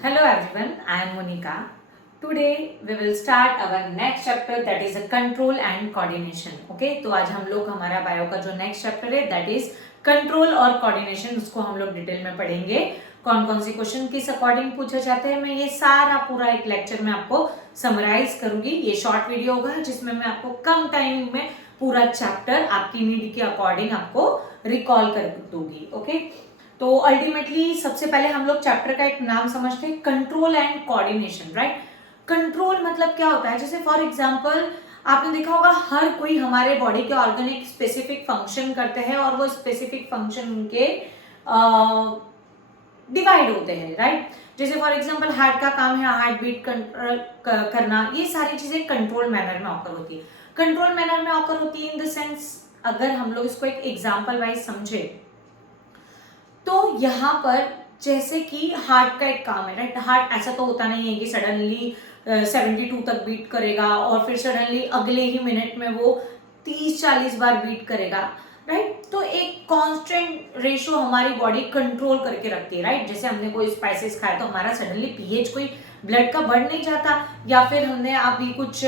Hello everyone, I am Monica. Today we will start our next chapter that is a control and coordination. Okay, तो आज हम लोग हमारा bio का जो नेक्स्ट चैप्टर है that is कंट्रोल और कोऑर्डिनेशन उसको हम लोग डिटेल में पढ़ेंगे. कौन कौन से क्वेश्चन किस अकॉर्डिंग पूछे जाते हैं मैं ये सारा पूरा एक लेक्चर में आपको समराइज करूंगी. ये शॉर्ट वीडियो होगा जिसमें मैं आपको कम टाइमिंग में पूरा चैप्टर आपकी नीड के अकॉर्डिंग आपको रिकॉल कर दूंगी. ओके, तो अल्टीमेटली सबसे पहले हम लोग चैप्टर का एक नाम समझते हैं, control and coordination. Right, control मतलब क्या होता है? जैसे फॉर एग्जांपल आपने देखा होगा हर कोई हमारे बॉडी के ऑर्गन एक स्पेसिफिक फंक्शन करते हैं और वो स्पेसिफिक फंक्शन उनके डिवाइड होते हैं. राइट, जैसे फॉर एग्जांपल हार्ट का काम है हार्ट बीट करना. ये सारी चीजें कंट्रोल मैनर में ऑकर होती है. कंट्रोल मैनर में ऑकर होती है इन द सेंस अगर हम लोग इसको एक एग्जाम्पल वाइज समझे तो यहाँ पर जैसे कि हार्ट का एक काम है. राइट, हार्ट ऐसा तो होता नहीं है कि सडनली 72 तक बीट करेगा और फिर सडनली अगले ही मिनट में वो 30-40 बार बीट करेगा. राइट, तो एक कांस्टेंट रेशियो हमारी बॉडी कंट्रोल करके रखती है. राइट, जैसे हमने कोई स्पाइसेस खाया तो हमारा सडनली पीएच कोई ब्लड का बढ़ नहीं जाता, या फिर हमने अभी कुछ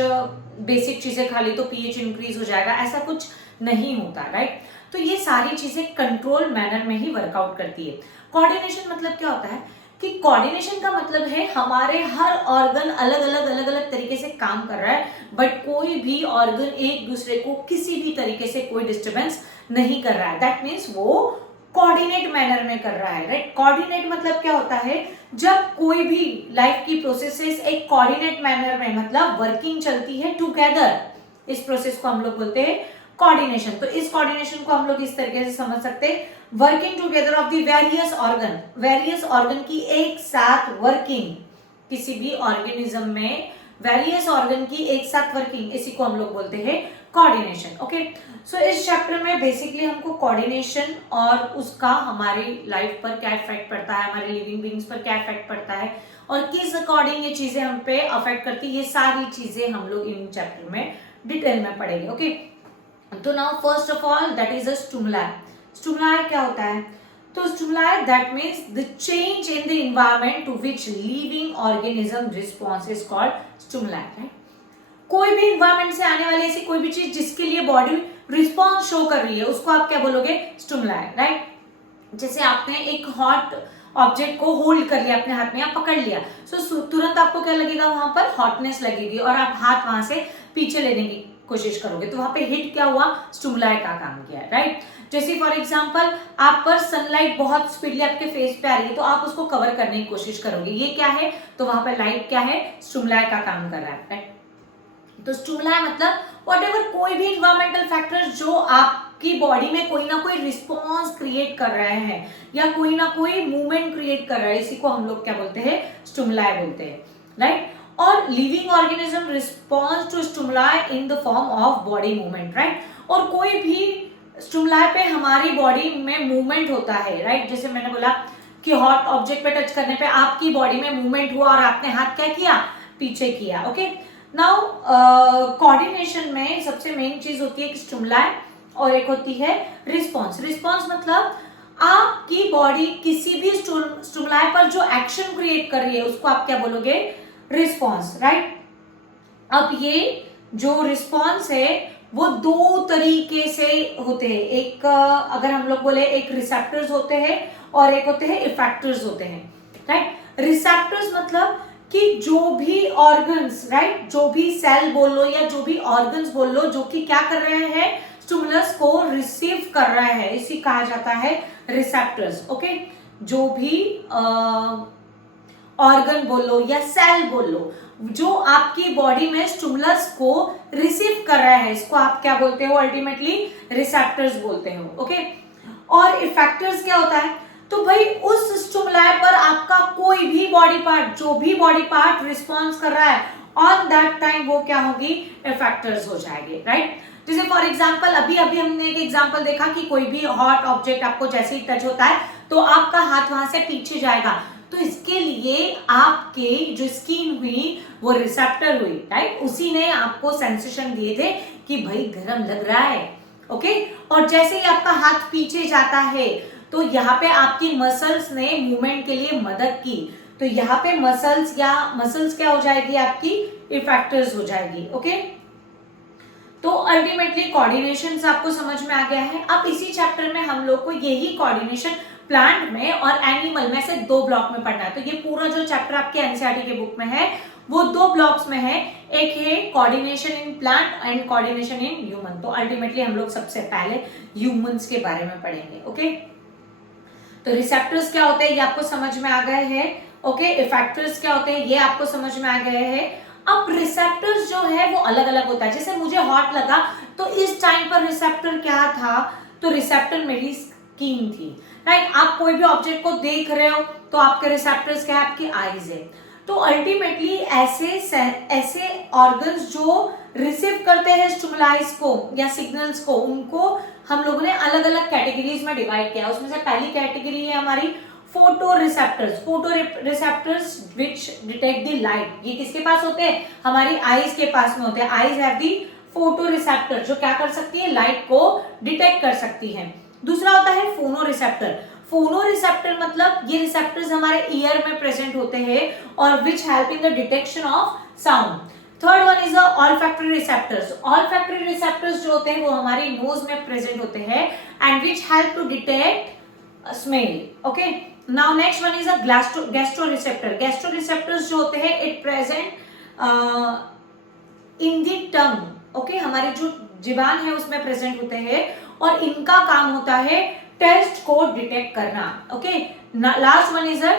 बेसिक चीजें खा ली तो पीएच इंक्रीज हो जाएगा, ऐसा कुछ नहीं होता. राइट, तो ये सारी चीजें कंट्रोल मैनर में ही वर्कआउट करती है. कोऑर्डिनेशन मतलब क्या होता है कि कोऑर्डिनेशन का मतलब है हमारे हर ऑर्गन अलग अलग तरीके से काम कर रहा है, बट कोई भी ऑर्गन एक दूसरे को किसी भी तरीके से कोई डिस्टरबेंस नहीं कर रहा है. दैट मीन्स वो कोऑर्डिनेट मैनर में कर रहा है. राइट, कोऑर्डिनेट मतलब क्या होता है? जब कोई भी लाइफ की प्रोसेसेस एक कोऑर्डिनेट मैनर में मतलब वर्किंग चलती है टुगेदर, इस प्रोसेस को हम लोग बोलते हैं कोऑर्डिनेशन. तो इस कोऑर्डिनेशन को हम लोग इस तरीके से समझ सकते हैं, working together of the various organ की एक साथ वर्किंग. किसी भी ऑर्गेनिज्म में वेरियस ऑर्गन की एक साथ वर्किंग, इसी को हम लोग बोलते हैं कोऑर्डिनेशन. ओके, सो इस चैप्टर में बेसिकली हमको कोऑर्डिनेशन और उसका हमारी लाइफ पर क्या इफेक्ट पड़ता है, हमारे लिविंग बीइंग्स पर क्या इफेक्ट पड़ता है और किस अकॉर्डिंग ये चीजें हम पे अफेक्ट करती है, ये सारी चीजें हम लोग इन चैप्टर में डिटेल में पढ़ेंगे. ओके, तो now first of all that is a stimuli. Stimuli क्या होता है? तो stimuli that means the change in the environment to which living organism response is called stimuli. Right, कोई भी एनवायरनमेंट से आने वाली ऐसी कोई भी चीज जिसके लिए बॉडी रिस्पॉन्स शो कर रही है उसको आप क्या बोलोगे? स्टिमुलाई. राइट, जैसे आपने एक हॉट ऑब्जेक्ट को होल्ड कर लिया अपने हाथ में, आप पकड़ लिया, सो तुरंत आपको क्या लगेगा? वहां पर हॉटनेस लगेगी और आप हाथ वहां से पीछे लेने की कोशिश करोगे, तो वहां पे हिट क्या हुआ? स्टिमुलाई का काम किया. राइट, जैसे फॉर एग्जांपल आप पर सनलाइट बहुत स्पीडली आपके फेस पे आ रही है तो आप उसको कवर करने की कोशिश करोगे, ये क्या है? तो वहां पे लाइट क्या है? स्टिमुलाई का काम कर रहा है. राइट, तो स्टिमुलाई मतलब व्हाटएवर कोई भी इन्वायरमेंटल फैक्टर्स जो आपकी बॉडी में कोई ना कोई रिस्पॉन्स क्रिएट कर रहे हैं या कोई ना कोई मूवमेंट क्रिएट कर रहा है, इसी को हम लोग क्या बोलते हैं? स्टिमुलाई बोलते हैं. राइट, और living organism response to stimuli in the form of body movement. Right, और कोई भी स्टिमुलाई पे हमारी बॉडी में मूवमेंट होता है. राइट, जैसे मैंने बोला कि हॉट ऑब्जेक्ट पे टच करने पे आपकी बॉडी में मूवमेंट हुआ और आपने हाथ क्या किया? पीछे किया. ओके, नाउ कोऑर्डिनेशन में सबसे मेन चीज होती है स्टिमुलाई और एक होती है रिस्पॉन्स. रिस्पॉन्स मतलब आपकी बॉडी किसी भी स्टिमुलाई पर जो एक्शन क्रिएट कर रही है उसको आप क्या बोलोगे? रिस्पॉन्स. राइट, अब ये जो रिस्पॉन्स है वो दो तरीके से होते हैं. एक अगर हम लोग बोले एक रिसेप्टर्स होते हैं और एक होते हैं इफेक्टर्स होते हैं. राइट, रिसेप्टर्स मतलब कि जो भी ऑर्गन्स, राइट, जो भी सेल बोल लो या जो भी ऑर्गन्स बोल लो जो कि क्या कर रहे हैं? स्टिमुलस को रिसीव कर रहा है, इसी कहा जाता है रिसेप्टर्स. ओके, जो भी ऑर्गन बोल लो या सेल बोल लो जो आपकी बॉडी में स्टिमुलस को रिसीव कर रहा है, इसको आप क्या बोलते हो? अल्टीमेटली रिसेप्टर्स बोलते हो. ओके, और इफेक्टर्स क्या होता है? तो भाई उस स्टिमुलाई पर आपका कोई भी बॉडी पार्ट, जो भी बॉडी पार्ट रिस्पॉन्स कर रहा है ऑन दैट टाइम वो क्या होगी? इफेक्टर्स हो जाएंगे. राइट, जैसे फॉर एग्जांपल अभी हमने एक एग्जांपल देखा कि कोई भी हॉट ऑब्जेक्ट आपको जैसे ही टच होता है तो आपका हाथ वहां से पीछे जाएगा, तो इसके लिए आपके जो स्किन हुई वो रिसेप्टर हुई. राइट, उसी ने आपको सेंसेशन दिए थे कि भाई गर्म लग रहा है. ओके, और जैसे ही आपका हाथ पीछे जाता है तो यहाँ पे आपकी मसल्स ने मूवमेंट के लिए मदद की, तो यहाँ पे मसल्स क्या हो जाएगी आपकी, इफेक्टर्स हो जाएगी। ओके, तो अल्टीमेटली कोऑर्डिनेशन आपको समझ में आ गया है। अब इसी चैप्टर में हम लोग को यही कोऑर्डिनेशन प्लांट में और एनिमल में से 2 ब्लॉक में पढ़ना है। तो ये पूरा जो चैप्टर आपके एनसीईआरटी के बुक में है वो 2 ब्लॉक्स में है, एक है coordination in plant and coordination in human. तो अल्टीमेटली हम लोग सबसे पहले ह्यूमंस के बारे में पढ़ेंगे। ओके, तो रिसेप्टर्स क्या होते हैं ये आपको समझ में आ गए हैं। ओके, इफेक्टर्स क्या होते हैं ये आपको समझ में आ गए हैं। अब रिसेप्टर्स जो है वो अलग अलग होता है। जैसे मुझे हॉट लगा तो इस टाइम पर रिसेप्टर क्या था, तो रिसेप्टर मेरी स्किन थी, राइट। आप कोई भी ऑब्जेक्ट को देख रहे हो तो आपके रिसेप्टर्स क्या है, आपकी आईज है। तो अल्टीमेटली ऐसे ऑर्गन्स जो रिसीव करते हैं स्टिमुलाइज को या सिग्नल्स को, उनको हम लोगों ने अलग अलग कैटेगरीज में डिवाइड किया। उसमें से पहली कैटेगरी है हमारी photo receptors which detect the light. ये किसके पास होते हैं, हमारी आईज के पास में होते हैं। Eyes have the photo receptor जो क्या कर सकती है, लाइट को डिटेक्ट कर सकती है। दूसरा होता है फोनो रिसेप्टर। फोनो रिसेप्टर मतलब ये रिसेप्टर्स हमारे ईयर में प्रेजेंट होते हैं और which help in the detection of sound. Third one is olfactory receptors. Olfactory receptors जो होते हैं वो हमारे नोज में प्रेजेंट होते हैं and which help to detect smell. Okay, now next one is a gastro receptor. Gastro receptors जो होते हैं it present in the tongue. Okay, हमारे जो जीवान है उसमें प्रेजेंट होते हैं और इनका काम होता है टेस्ट को डिटेक्ट करना। ओके, लास्ट वन इज अ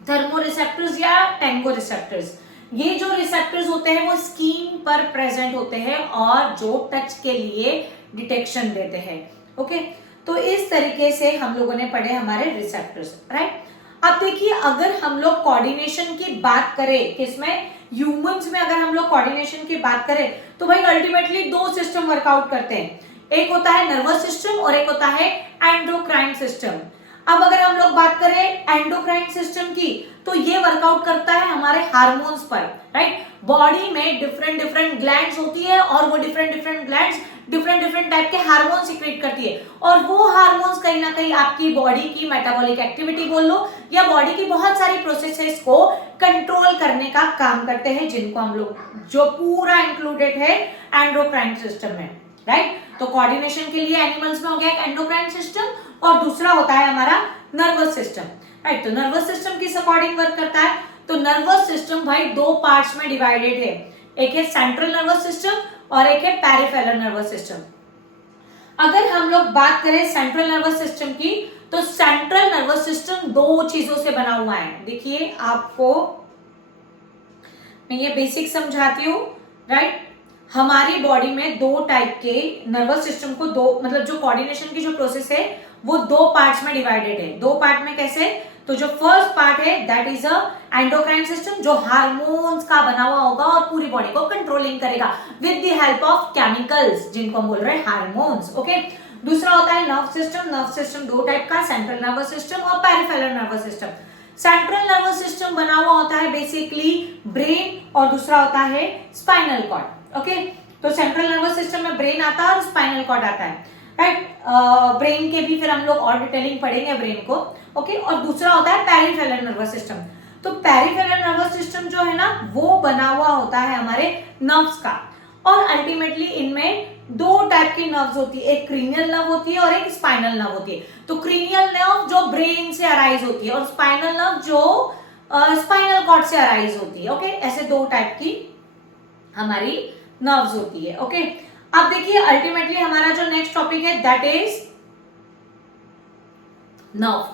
थर्मोरिसेप्टर्स या टेंगो रिसेप्टर्स। ये जो रिसेप्टर्स होते हैं वो स्किन पर प्रेजेंट होते हैं और जो टच के लिए डिटेक्शन देते हैं। ओके, तो इस तरीके से हम लोगों ने पढ़े हमारे रिसेप्टर्स, राइट। अब देखिए अगर हम लोग कोऑर्डिनेशन की बात करें, किसमें, ह्यूमंस में अगर हम लोग कोऑर्डिनेशन की बात करें तो भाई अल्टीमेटली 2 सिस्टम वर्कआउट करते हैं। एक होता है नर्वस सिस्टम और एक होता है एंडोक्राइन सिस्टम। अब अगर हम लोग बात करें एंडोक्राइन सिस्टम की तो ये वर्कआउट करता है हमारे हार्मोन्स पर, राइट। बॉडी में डिफरेंट ग्लैंड्स होती है और वो डिफरेंट ग्लैंड्स डिफरेंट टाइप के हार्मोन सीक्रेट करती है और वो हार्मोन्स कहीं ना कहीं आपकी बॉडी की मेटाबॉलिक एक्टिविटी बोल लो या बॉडी की बहुत सारी प्रोसेसेस को कंट्रोल करने का काम करते हैं, जिनको हम लोग जो पूरा इंक्लूडेड है एंडोक्राइन सिस्टम में, राइट। तो कोऑर्डिनेशन के लिए एनिमल्स में हो गया एक एंडोक्राइन सिस्टम और दूसरा होता है हमारा नर्वस सिस्टम, राइट। तो नर्वस सिस्टम किस अकॉर्डिंग वर्क करता है, तो नर्वस सिस्टम भाई 2 पार्ट्स में डिवाइडेड है। एक है सेंट्रल नर्वस सिस्टम और एक है पेरिफेरल नर्वस सिस्टम। अगर हम लोग बात करें सेंट्रल नर्वस सिस्टम की तो सेंट्रल नर्वस सिस्टम 2 चीजों से बना हुआ है। देखिए आपको मैं ये बेसिक समझाती हूँ, राइट। हमारी बॉडी में 2 टाइप के नर्वस सिस्टम को मतलब जो कोऑर्डिनेशन की जो प्रोसेस है वो 2 पार्ट्स में डिवाइडेड है। 2 पार्ट में कैसे, तो जो फर्स्ट पार्ट है that is a endocrine system जो हार्मोन्स का बना हुआ होगा और पूरी बॉडी को कंट्रोलिंग करेगा with the help of chemicals जिनको हम बोल रहे हैं हार्मोन्स। ओके, दूसरा होता है nerve system. Nerve system 2 type का, सेंट्रल नर्वस सिस्टम और peripheral nervous system. Central nervous system बना हुआ होता है बेसिकली ब्रेन और दूसरा होता है स्पाइनल कॉर्ड। ओके, तो सेंट्रल नर्वस सिस्टम में ब्रेन आता है और स्पाइनल कॉर्ड आता है, राइट। ब्रेन के भी फिर हम लोग और डिटेलिंग पढ़ेंगे ब्रेन को। ओके, और दूसरा होता है पेरिफेरल नर्वस सिस्टम। तो पेरिफेरल नर्वस सिस्टम जो है ना वो बना हुआ होता है हमारे नर्व्स का और अल्टीमेटली इनमें 2 टाइप की नर्व्स होती है, एक क्रीनियल नर्व होती है और एक स्पाइनल नर्व होती है। तो क्रीनियल नर्व जो ब्रेन से अराइज होती है और स्पाइनल नर्व जो स्पाइनल कॉर्ड से अराइज होती है। ओके, ऐसे 2 टाइप की हमारी नर्व्स होती है। ओके, अब देखिए अल्टीमेटली हमारा जो नेक्स्ट टॉपिक है दैट इज नर्व।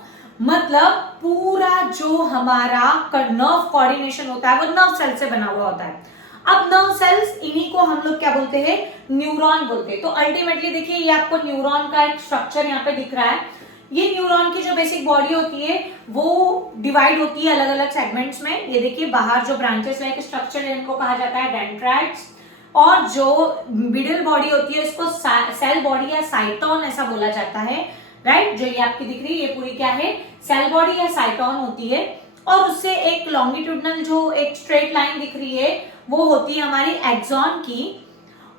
मतलब पूरा जो हमारा नर्व कोऑर्डिनेशन होता है वो नर्व सेल से बना हुआ होता है। अब नर्व सेल्स इन्हीं को हम लोग क्या बोलते हैं, न्यूरॉन बोलते हैं। तो अल्टीमेटली देखिए ये आपको न्यूरॉन का एक स्ट्रक्चर यहाँ पे दिख रहा है। ये न्यूरॉन की जो बेसिक बॉडी होती है वो डिवाइड होती है अलग अलग सेगमेंट्स में। ये देखिए बाहर जो ब्रांचेस लाइक स्ट्रक्चर है इनको कहा जाता है डेंड्राइट्स और जो मिडिल बॉडी होती है उसको सेल बॉडी या साइटोन ऐसा बोला जाता है, राइट। जो ये आपकी दिख रही है ये पूरी क्या है, सेल बॉडी या साइटोन होती है और उससे एक लॉन्गिट्यूडनल जो एक स्ट्रेट लाइन दिख रही है वो होती है हमारी एक्सॉन की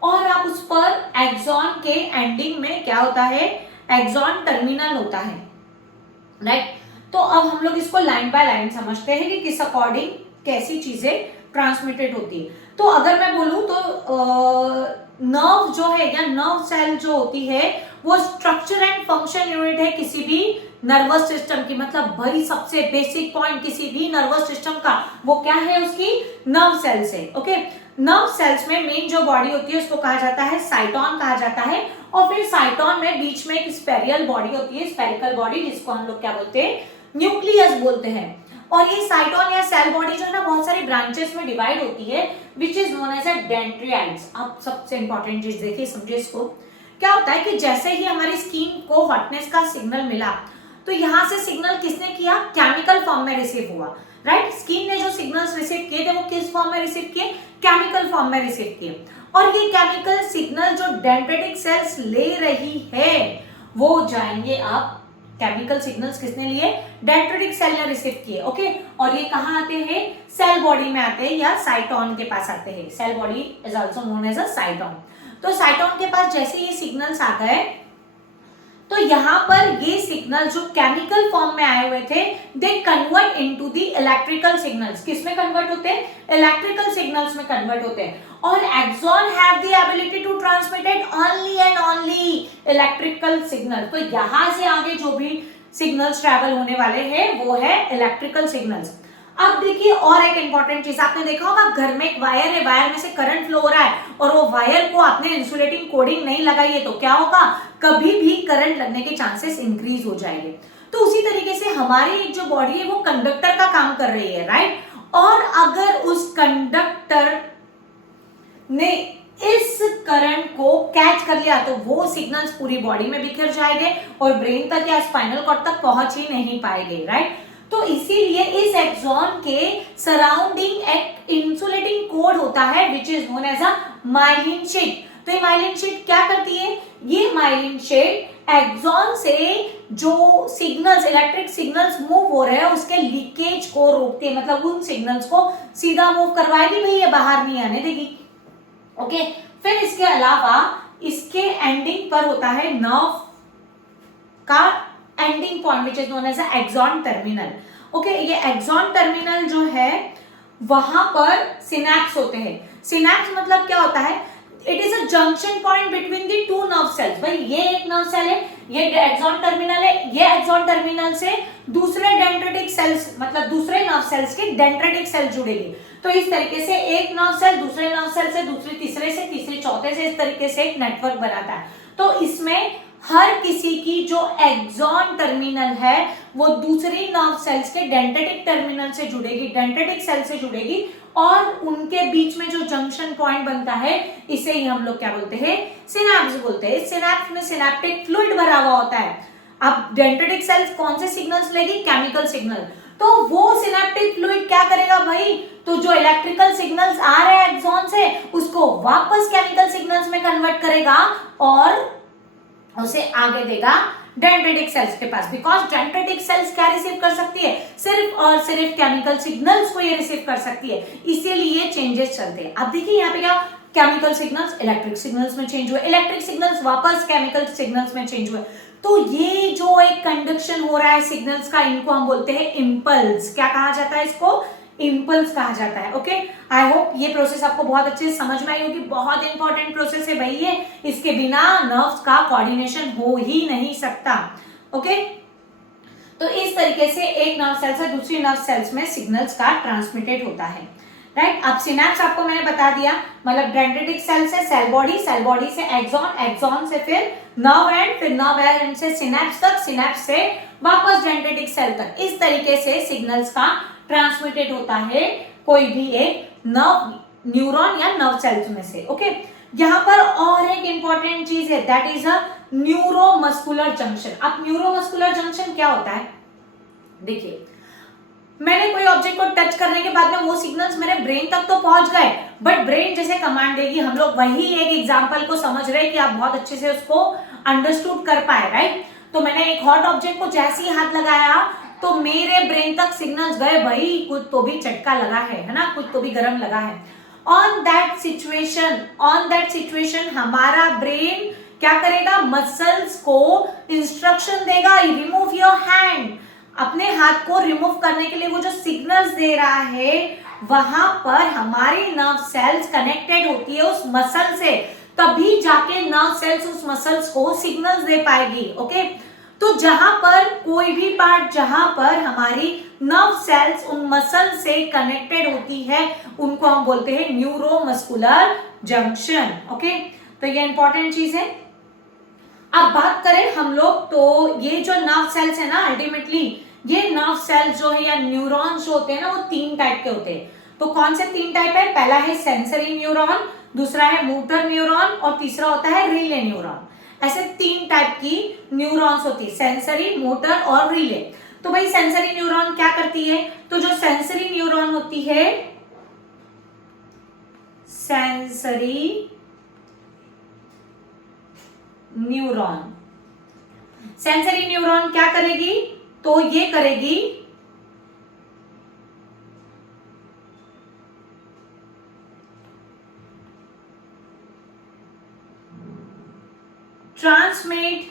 और आप उस पर एक्सॉन के एंडिंग में क्या होता है, एक्सॉन टर्मिनल होता है, राइट। तो अब हम लोग इसको लाइन बाय लाइन समझते हैं कि किस अकॉर्डिंग कैसी चीजें ट्रांसमिटेड होती है। तो अगर मैं बोलूं तो नर्व जो है या नर्व सेल जो होती है वो स्ट्रक्चर एंड फंक्शन यूनिट है किसी भी नर्वस सिस्टम की। मतलब भाई सबसे बेसिक पॉइंट किसी भी नर्वस सिस्टम का वो क्या है, उसकी नर्व सेल्स है। ओके, नर्व सेल्स में मेन जो बॉडी होती है उसको कहा जाता है साइटोन कहा जाता है, और फिर साइटोन में बीच में एक स्पेरिकल बॉडी होती है, स्पेरिकल बॉडी, जिसको हम लोग क्या बोलते हैं, न्यूक्लियस बोलते हैं। और ये साइटोन या सेल बॉडी जो है ना बहुत सारे ब्रांचेस में डिवाइड होती है, which is known as a dendrites. अब सबसे इंपॉर्टेंट चीज देखिए, समझिए इसको। क्या होता है कि जैसे ही हमारी स्किन को हॉटनेस का सिग्नल मिला तो यहां से सिग्नल किसने किया, केमिकल फॉर्म में रिसीव हुआ, राइट। स्किन ने जो सिग्नल्स रिसीव किए थे वो किस फॉर्म में रिसीव किए, केमिकल फॉर्म में रिसीव किए। और ये केमिकल सिग्नल जो डेंड्राइटिक सेल्स ले रही है वो जाएंगे आप, केमिकल सिग्नल्स किसने लिए, डेंड्राइटिक सेल ने रिसीव किए। ओके, और ये कहां आते हैं, सेल बॉडी में आते हैं या साइटोन के पास आते हैं। Cell body is also known as a cyton. तो साइटोन के पास जैसे ये सिग्नल्स आ गए तो यहाँ पर ये सिग्नल जो केमिकल फॉर्म में आए हुए थे they convert into the electrical signals. किसमें कन्वर्ट होते हैं, इलेक्ट्रिकल सिग्नल्स में कन्वर्ट होते हैं। और axon have the ability to transmitted only and only electrical signal. तो यहां से आगे जो भी सिग्नल्स ट्रैवल होने वाले हैं वो है इलेक्ट्रिकल सिग्नल्स। अब देखिए और एक इंपॉर्टेंट चीज, आपने देखा होगा घर में एक वायर है, वायर में से करंट फ्लो हो रहा है और वो वायर को आपने इंसुलेटिंग कोडिंग नहीं लगाई है तो क्या होगा, कभी भी करंट लगने के चांसेस इंक्रीज हो जाएंगे। तो उसी तरीके से हमारी एक जो बॉडी है वो कंडक्टर का काम कर रही है, राइट। और अगर उस कंडक्टर ने इस करंट को कैच कर लिया तो वो सिग्नल्स पूरी बॉडी में बिखर जाएंगे और ब्रेन तक या स्पाइनल कॉर्ड तक पहुंच ही नहीं पाएंगे, राइट। तो इसीलिए इस एक्सॉन के सराउंडिंग एक इंसुलेटिंग कोड होता है which is known as a myelin sheet. तो ये माइलिन शीट क्या करती है, ये माइलिन शीट एक्सॉन से जो सिग्नल्स, इलेक्ट्रिक सिग्नल्स मूव हो रहे हैं उसके लीकेज को रोकती है। मतलब उन सिग्नल्स को सीधा मूव करवाएगी, भाई ये बाहर नहीं आने देगी। ओके, फिर इसके अलावा इसके एंडिंग पर होता है नर्व का ending point which is known as axon terminal. Okay, ये एक्सॉन टर्मिनल जो है वहां पर सिनैप्स होते हैं। सिनैप्स मतलब क्या होता है, it is a junction point between the two nerve cells. भाई ये एक नर्व सेल है, ये एक्सॉन टर्मिनल है, ये एक्सॉन टर्मिनल से दूसरे डेंड्राइटिक सेल्स मतलब दूसरे नर्व सेल्स के डेंड्राइटिक सेल जुड़ेगी। तो इस तरीके से एक नर्व सेल दूसरे नर्व सेल से, दूसरे तीसरे से, तीसरे चौथे से, इस तरीके से एक नेटवर्क बनाता है। तो इसमें हर किसी की जो एक्सॉन टर्मिनल है वो दूसरी नर्व सेल्स के डेंड्राइटिक टर्मिनल से जुड़ेगी, डेंड्राइटिक सेल से जुड़ेगी और उनके बीच में जो जंक्शन पॉइंट बनता है इसे ही हम लोग क्या बोलते हैं, सिनैप्स बोलते हैं। इस सिनैप्स में सिनैप्टिक फ्लूइड भरा हुआ होता है। अब डेंड्राइटिक सेल्स कौन से सिग्नल्स लेगी, केमिकल सिग्नल। तो वो सिनैप्टिक फ्लूइड क्या करेगा भाई, तो जो इलेक्ट्रिकल सिग्नल्स आ रहे हैं एक्सॉन से उसको वापस केमिकल सिग्नल्स में कन्वर्ट करेगा और उसे आगे देगा डेंड्राइटिक सेल्स के पास। बिकॉज डेंड्राइटिक सेल्स क्या रिसीव कर सकती है, सिर्फ और सिर्फ केमिकल सिग्नल्स को ये रिसीव कर सकती है, इसीलिए चेंजेस चलते हैं। अब देखिए यहाँ पे क्या, केमिकल सिग्नल्स इलेक्ट्रिक सिग्नल्स में चेंज हुए, इलेक्ट्रिक सिग्नल्स वापस केमिकल सिग्नल्स में चेंज हुए। तो ये जो एक कंडक्शन हो रहा है सिग्नल्स का, इनको हम बोलते हैं इम्पल्स। क्या कहा जाता है इसको, इम्पल्स कहा जाता है। ओके, आई होप ये प्रोसेस आपको बहुत अच्छे से समझ में आई होगी। बहुत इंपॉर्टेंट प्रोसेस है भाई ये, इसके बिना नर्व्स का कोऑर्डिनेशन हो ही नहीं सकता। ओके, तो इस तरीके से एक नर्व सेल से दूसरी नर्व सेल्स में सिग्नल्स का ट्रांसमिटेड होता है, राइट। अब सिनैप्स आपको मैंने बता दिया, मतलब डेंड्राइटिक सेल से सेल बॉडी, सेल बॉडी से एक्सॉन, एक्सॉन से फिर नर्व एंड, फिर नर्व एंड से सिनैप्स तक, सिनैप्स से वापस डेंड्राइटिक सेल तक। इस तरीके से सिग्नल्स का ट्रांसमिटेड होता है कोई भी एक नर्व, न्यूरॉन या नर्व सेल्स में से। ओके, यहाँ पर और एक इंपॉर्टेंट चीज है, that is a neuromuscular junction. अब न्यूरोमस्कुलर जंक्शन क्या होता है, देखिए मैंने कोई ऑब्जेक्ट को टच करने के बाद में वो सिग्नल्स मेरे ब्रेन तक तो पहुंच गए, बट ब्रेन जैसे कमांड देगी, हम लोग वही एक एग्जांपल को समझ रहे हैं कि आप बहुत अच्छे से उसको अंडरस्टूड कर पाए, राइट। तो मैंने एक हॉट ऑब्जेक्ट को जैसे ही हाथ लगाया तो मेरे ब्रेन तक सिग्नल्स गए, भाई कुछ तो भी चटका लगा है ना, कुछ तो भी गर्म लगा है। ऑन दैट सिचुएशन हमारा ब्रेन क्या करेगा, मसल्स को इंस्ट्रक्शन देगा, रिमूव योर हैंड। अपने हाथ को रिमूव करने के लिए वो जो सिग्नल्स दे रहा है, वहां पर हमारी नर्व सेल्स कनेक्टेड होती है उस मसल से, तभी जाके नर्व सेल्स उस मसल्स को सिग्नल्स दे पाएगी। ओके, तो जहां पर कोई भी पार्ट जहां पर हमारी नर्व सेल्स उन मसल से कनेक्टेड होती है, उनको हम बोलते हैं न्यूरोमस्कुलर जंक्शन। ओके, तो ये इंपॉर्टेंट चीज है। अब बात करें हम लोग, तो ये जो नर्व सेल्स है ना, अल्टीमेटली ये नर्व सेल्स जो है या न्यूरॉन्स जो होते हैं ना, वो 3 टाइप के होते हैं। तो कौन से 3 टाइप है? पहला है सेंसरी न्यूरॉन, दूसरा है मोटर न्यूरॉन और तीसरा होता है रिले न्यूरॉन। ऐसे 3 टाइप की न्यूरॉन्स होती है, सेंसरी, मोटर और रिले। तो भाई सेंसरी न्यूरॉन क्या करती है? तो जो सेंसरी न्यूरॉन होती है, सेंसरी न्यूरॉन, सेंसरी न्यूरॉन क्या करेगी? तो ये करेगी transmit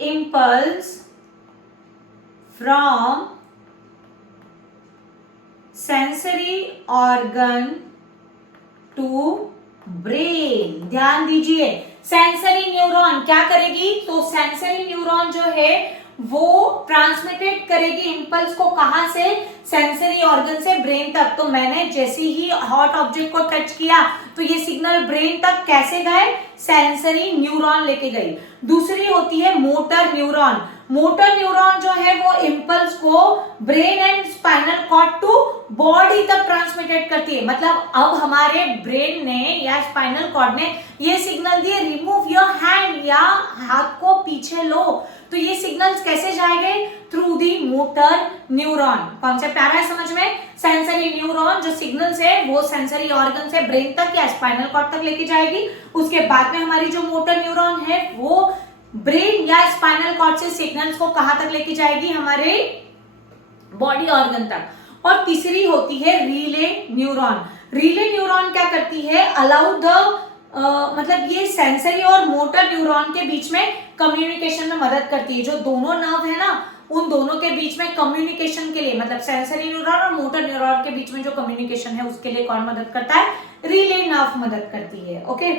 impulse from sensory organ to brain। ध्यान दीजिए, सेंसरी न्यूरॉन क्या करेगी? तो सेंसरी न्यूरॉन जो है वो ट्रांसमिटेड करेगी इंपल्स को, कहां से? सेंसरी ऑर्गन से ब्रेन तक। तो मैंने जैसे ही हॉट ऑब्जेक्ट को टच किया तो ये सिग्नल ब्रेन तक कैसे गए? सेंसरी न्यूरॉन लेके गई। दूसरी होती है मोटर न्यूरॉन। मोटर न्यूरॉन जो है वो इंपल्स को brain and spinal cord to body तक ट्रांसमिटेड करती है। मतलब अब हमारे ब्रेन ने या स्पाइनल कॉर्ड ने ये सिग्नल दिए, रिमूव योर हैंड, या हाथ को पीछे लो। तो ये सिग्नल्स कैसे जाएंगे? Through the motor neuron. Concept आ रहा है समझ में? सेंसरी न्यूरॉन जो सिग्नल्स है वो सेंसरी ऑर्गन से ब्रेन तक या स्पाइनल कॉर्ड तक लेके जाएगी। उसके बाद में हमारी जो मोटर न्यूरॉन है वो ब्रेन या स्पाइनल कॉर्ड से सिग्नल्स को कहां तक लेके जाएगी? हमारे बॉडी ऑर्गन तक। और तीसरी होती है रिले न्यूरॉन। रिले न्यूरॉन क्या करती है? अलाउ द मतलब ये सेंसरी और मोटर न्यूरॉन के बीच में कम्युनिकेशन में मदद करती है। जो दोनों नर्व है ना, उन दोनों के बीच में कम्युनिकेशन के लिए, मतलब सेंसरी न्यूरॉन और मोटर न्यूरॉन के बीच में जो कम्युनिकेशन है उसके लिए कौन मदद करता है? रिले नर्व मदद करती है। ओके,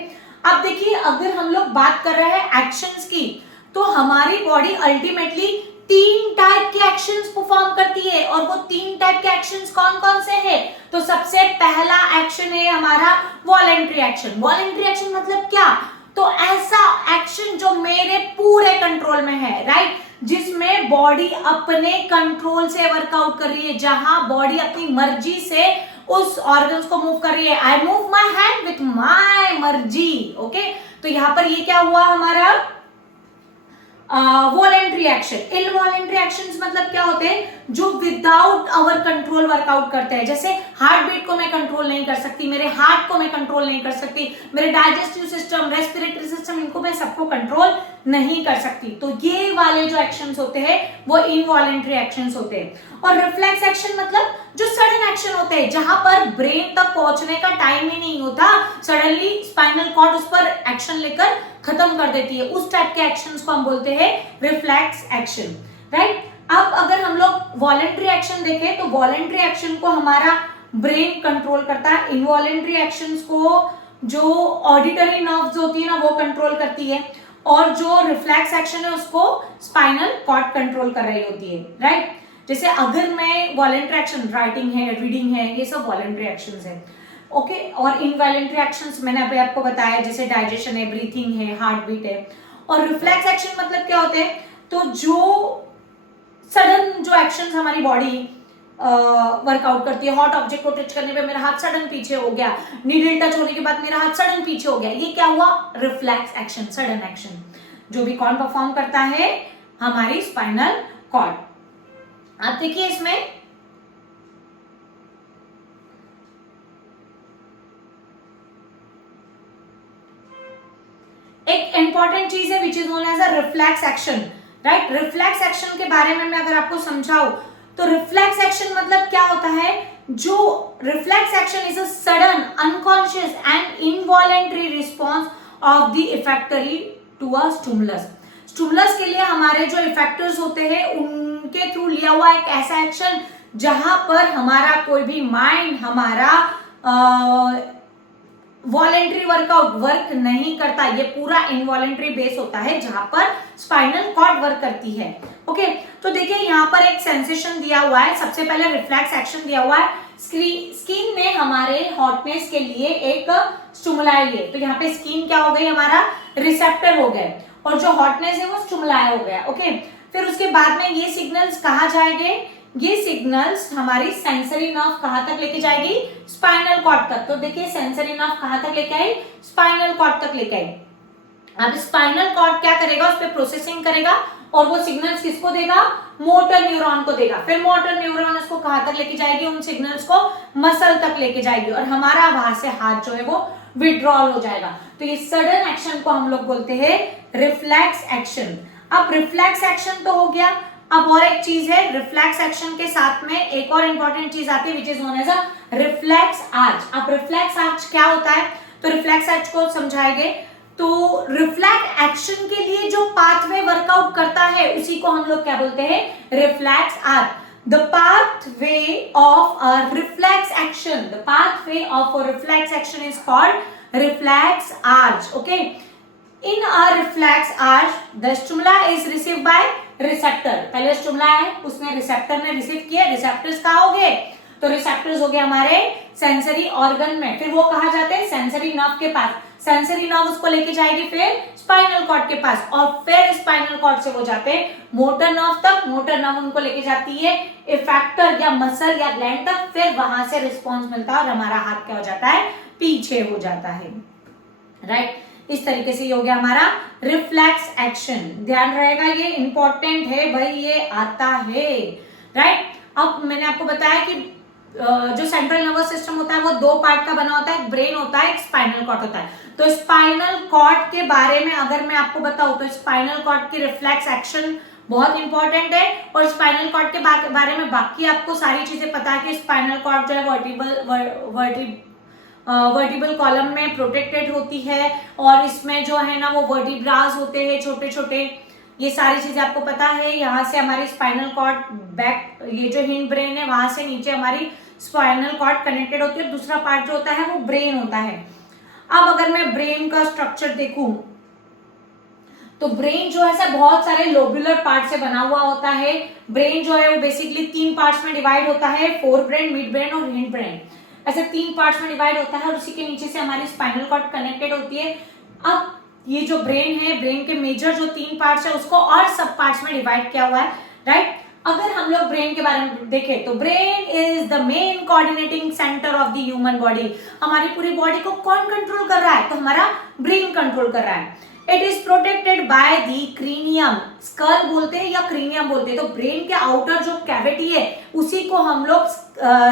अब देखिए, अगर हम लोग बात कर रहे हैं एक्शंस की, तो हमारी बॉडी अल्टीमेटली 3 टाइप के एक्शंस परफॉर्म करती है। और वो 3 टाइप के एक्शंस कौन कौन से हैं? तो सबसे पहला एक्शन है हमारा वॉलेंट्री एक्शन। वॉलेंट्री एक्शन मतलब क्या? तो ऐसा एक्शन जो मेरे पूरे कंट्रोल में है, राइट, जिसमें बॉडी अपने कंट्रोल से वर्कआउट कर रही है, जहां बॉडी अपनी मर्जी से उस ऑर्गन्स को मूव कर रही है। I move my hand with my मर्जी। ओके, तो यहां पर ये क्या हुआ हमारा? Voluntary action. इनवॉलेंट्री एक्शंस मतलब क्या होते हैं? जो विदाउट आवर कंट्रोल वर्कआउट करते हैं। जैसे हार्ट बीट को मैं कंट्रोल नहीं कर सकती, मेरे हार्ट को मैं कंट्रोल नहीं कर सकती, मेरे डाइजेस्टिव सिस्टम, रेस्पिरेटरी सिस्टम, इनको मैं सबको कंट्रोल नहीं कर सकती। तो ये वाले जो एक्शंस होते हैं वो इनवॉलेंट्री एक्शंस होते हैं। और रिफ्लेक्स एक्शन मतलब जो सडन एक्शन होते हैं, जहां पर ब्रेन तक पहुंचने का टाइम ही नहीं होता, सडनली स्पाइनल कॉर्ड उस पर एक्शन लेकर खत्म कर देती है, उस टाइप के एक्शंस को हम बोलते हैं रिफ्लेक्स एक्शन, राइट। अब अगर हम लोग वॉलेंट्री एक्शन देखें, तो वॉलेंट्री एक्शन को हमारा ब्रेन कंट्रोल करता है। इनवॉलेंट्री एक्शंस को जो ऑडिटरी नर्व्स होती है ना, वो कंट्रोल करती है। और जो रिफ्लेक्स एक्शन है उसको स्पाइनल कॉर्ड कंट्रोल कर रही होती है, राइट। जैसे अगर मैं वॉलेंट्री एक्शन, राइटिंग है, रीडिंग है, ये सब वॉलेंट्री एक्शंस है, ओके। और इनवॉलेंट्री एक्शंस मैंने अभी आपको बताया, जैसे डाइजेशन है, ब्रीथिंग है, हार्ट बीट है। और रिफ्लेक्स एक्शन मतलब क्या होते हैं? तो जो सडन जो एक्शंस हमारी बॉडी वर्कआउट करती है, हॉट ऑब्जेक्ट को टच करने पे मेरा हाथ सडन पीछे हो गया, नीडल टच होने के बाद मेरा हाथ सडन पीछे हो गया, ये क्या हुआ? रिफ्लेक्स एक्शन, सडन एक्शन, जो भी कौन परफॉर्म करता है? हमारी स्पाइनल कॉर्ड। आप देखिए इसमें एक इंपॉर्टेंट चीज है which is known as a reflex action, right. Reflex action के बारे में मैं अगर आपको समझाऊं, तो रिफ्लेक्स एक्शन मतलब क्या होता है? जो reflex action is a sudden, unconscious and involuntary response of the effector to a stimulus. Stimulus के लिए हमारे जो इफेक्टर्स होते हैं, उन उनके थ्रू लिया हुआ एक ऐसा एक्शन जहां पर हमारा कोई भी माइंड हमारा वॉलेंट्री वर्कआउट वर्क नहीं करता, ये पूरा इनवॉलेंट्री बेस होता है जहां पर स्पाइनल कॉर्ड वर्क करती है। ओके, तो देखिए यहाँ पर एक सेंसेशन दिया हुआ है, सबसे पहले रिफ्लेक्स एक्शन दिया हुआ है। स्किन ने हमारे हॉटनेस के लिए एक स्टिमुलाई लिए, तो यहाँ पे स्किन क्या हो गई, हमारा रिसेप्टर हो गए, और जो हॉटनेस है वो स्टिमुलाई हो गया। ओके, फिर उसके बाद में ये सिग्नल्स कहाँ जाएंगे, ये सिग्नल्स हमारी सेंसरी नर्व कहां तक लेके जाएगी, स्पाइनल कॉर्ड तक। तो देखिए सेंसरी नर्व कहां तक लेके आई, स्पाइनल कॉर्ड तक लेके आई। अब स्पाइनल कॉर्ड क्या करेगा, उस पर प्रोसेसिंग करेगा और वो सिग्नल्स किसको देगा, मोटर न्यूरॉन को देगा। फिर मोटर न्यूरॉन उसको कहां तक लेके जाएगी, उन सिग्नल्स को मसल तक लेके जाएगी, और हमारा वहां से हाथ जो है वो विड्रॉल हो जाएगा। तो ये सडन एक्शन को हम लोग बोलते हैं रिफ्लेक्स एक्शन। अब रिफ्लेक्स एक्शन तो हो गया, अब और एक चीज है, रिफ्लेक्स एक्शन के साथ में एक और इंपॉर्टेंट चीज आती है which is known as a reflex arch. अब रिफ्लेक्स आर्च क्या होता है, तो रिफ्लेक्स आर्च को समझाएंगे। तो रिफ्लेक्स एक्शन के लिए जो पाथवे वर्कआउट करता है उसी को हम लोग क्या बोलते हैं, reflex arch. The pathway of a reflex action, the pathway of a reflex action is called reflex arch. Okay, in a reflex arch the stimuli is received by receptor। पहले स्टिमुला है, उसने रिसेप्टर ने रिसीव किया, receptors कहाँ हो गए, तो receptors हो गए हमारे सेंसरी ऑर्गन में, फिर वो कहाँ जाते हैं, सेंसरी नर्व के पास, सेंसरी नर्व उसको लेके जाएगी फिर स्पाइनल कॉर्ड के पास, और फिर स्पाइनल कॉर्ड से वो जाते हैं मोटर नर्व तक, मोटर नर्व उनको लेके जाती है इफेक्टर या मसल या ग्लैंड तक, फिर वहां से रिस्पॉन्स मिलता है और हमारा हाथ क्या हो जाता है, पीछे हो जाता है। राइट, इस तरीके से ये हो गया हमारा रिफ्लेक्स एक्शन। ध्यान रहेगा, ये इंपॉर्टेंट है भाई, ये आता है। राइट, अब मैंने आपको बताया कि जो सेंट्रल नर्वस सिस्टम होता है वो दो पार्ट का बना होता है, एक ब्रेन होता है, एक स्पाइनल कॉर्ड होता है। तो स्पाइनल कॉर्ड के बारे में अगर मैं आपको बताऊं तो स्पाइनल कॉर्ड की रिफ्लेक्स एक्शन बहुत इंपॉर्टेंट है, और स्पाइनल कॉर्ड के बारे में बाकी आपको सारी चीजें पता है कि स्पाइनल कॉर्ड जो है वर्टिबल कॉलम में प्रोटेक्टेड होती है, और इसमें जो है ना वो वर्टिब्रास होते हैं छोटे छोटे, ये सारी चीजें आपको पता है। यहाँ से हमारी स्पाइनल कॉर्ड बैक, ये जो हिंड ब्रेन है वहां से नीचे हमारी स्पाइनल कॉर्ड कनेक्टेड होती है, दूसरा पार्ट जो होता है वो ब्रेन होता है। अब अगर मैं ब्रेन का स्ट्रक्चर देखूं तो ब्रेन जो है सर बहुत सारे लोब्यूलर पार्ट से बना हुआ होता है। ब्रेन जो है वो बेसिकली 3 पार्ट्स में डिवाइड होता है, फोर ब्रेन, मिड ब्रेन और हिंड ब्रेन, ऐसे 3 पार्ट्स में डिवाइड होता है, और उसी के नीचे से हमारी स्पाइनल कॉर्ड कनेक्टेड होती है। अब ये जो ब्रेन है, ब्रेन के मेजर जो 3 पार्ट्स है उसको और सब पार्ट्स में डिवाइड किया हुआ है। राइट, अगर हम लोग ब्रेन के बारे में देखें तो brain is the main coordinating centre of the human body. हमारी पूरी बॉडी को कौन कंट्रोल कर रहा है, तो हमारा ब्रेन कंट्रोल कर रहा है। It is protected by the cranium, skull बोलते हैं या क्रीनियम बोलते हैं। तो ब्रेन के आउटर जो कैविटी है उसी को हम लोग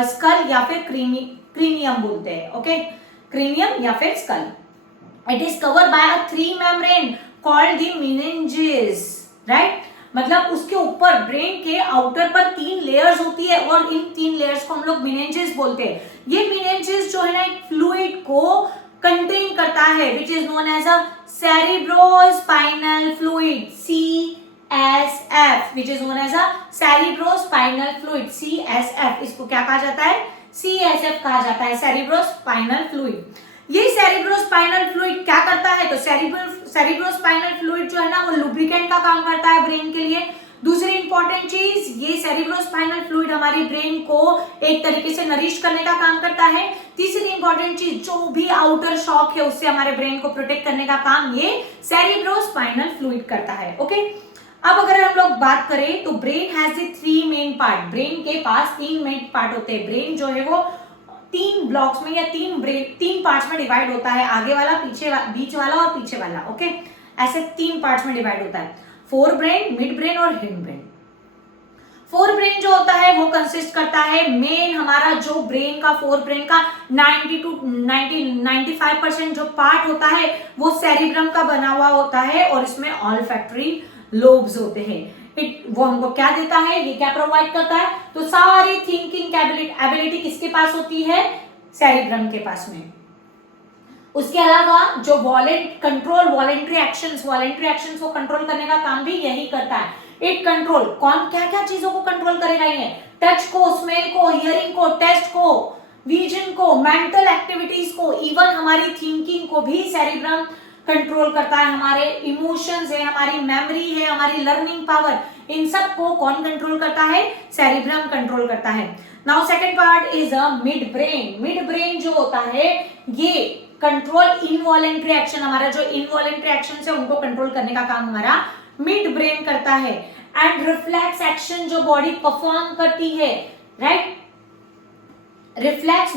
स्कल या फिर क्रीनियम बोलते हैं। ओके, क्रीनियम या फिर skull. It is covered by a 3 membrane called the meninges. Right, मतलब उसके ऊपर ब्रेन के आउटर पर 3 लेयर्स होती है, और इन 3 लेयर्स को हम लोग मेनिंजेस बोलते हैं। ये मेनिंजेस जो है ना एक फ्लूइड को कंटेन करता है which is known as a cerebrospinal fluid, CSF, which is known as a cerebrospinal fluid, CSF। इसको क्या कहा जाता है, CSF कहा जाता है, सेरिब्रोस्पाइनल फ्लूइड। ये सेरिब्रोस्पाइनल फ्लूइड क्या करता है, तो सेरिब्रोस्पाइनल फ्लूइड जो है ना वो लुब्रिकेंट का काम करता है ब्रेन के लिए। दूसरी इंपॉर्टेंट चीज, ये सेरिब्रोस्पाइनल फ्लूइड हमारी ब्रेन को एक तरीके से नरिश करने का काम करता है। तीसरी इंपॉर्टेंट चीज, जो भी आउटर शॉक है उससे हमारे ब्रेन को प्रोटेक्ट करने का काम ये सेरिब्रोस्पाइनल फ्लूइड करता है। ओके, अब अगर हम लोग बात करें तो brain has the 3 main part. Brain के पास 3 मेन पार्ट होते हैं। ब्रेन जो है वो 3 ब्लॉक्स में या 3 पार्ट्स में डिवाइड होता है, आगे वाला, पीछे बीच वाला और पीछे वाला। ओके, ऐसे 3 पार्ट्स में डिवाइड होता है, फोर ब्रेन, मिड ब्रेन और हिंड ब्रेन। फोर ब्रेन जो होता है वो कंसिस्ट करता है मेन हमारा जो ब्रेन का, फोर ब्रेन का 90 to 95% जो पार्ट होता है वो सेरिब्रम का बना हुआ होता है, और इसमें ऑल्फैक्टरी लोब्स होते हैं। वो हमको क्या देता है, ये क्या प्रोवाइड करता है, तो सारी थिंकिंग एबिलिटी किसके पास होती है, सेरिब्रम के पास में। उसके अलावा जो वॉलेंट्री एक्शंस को कंट्रोल करने का काम भी यही करता है। इट कंट्रोल कौन क्या क्या चीजों को कंट्रोल करेगा ये, टच को, स्मेल को, हियरिंग को, टेस्ट को, विजन को, मेंटल एक्टिविटीज को, इवन हमारी थिंकिंग को भी सेरिब्रम कंट्रोल करता है, हमारे इमोशंस है, हमारी मेमोरी है, हमारी लर्निंग पावर, इन सब को कौन कंट्रोल करता है, सेरिब्रम कंट्रोल करता है। Now second part is a mid brain. Mid brain जो होता है ये कंट्रोल इनवॉलेंट्री एक्शन, हमारा जो इनवॉलेंट्री एक्शन है उनको कंट्रोल करने का काम हमारा मिड ब्रेन करता है। एंड रिफ्लेक्स एक्शन जो बॉडी परफॉर्म करती है, राइट, रिफ्लेक्स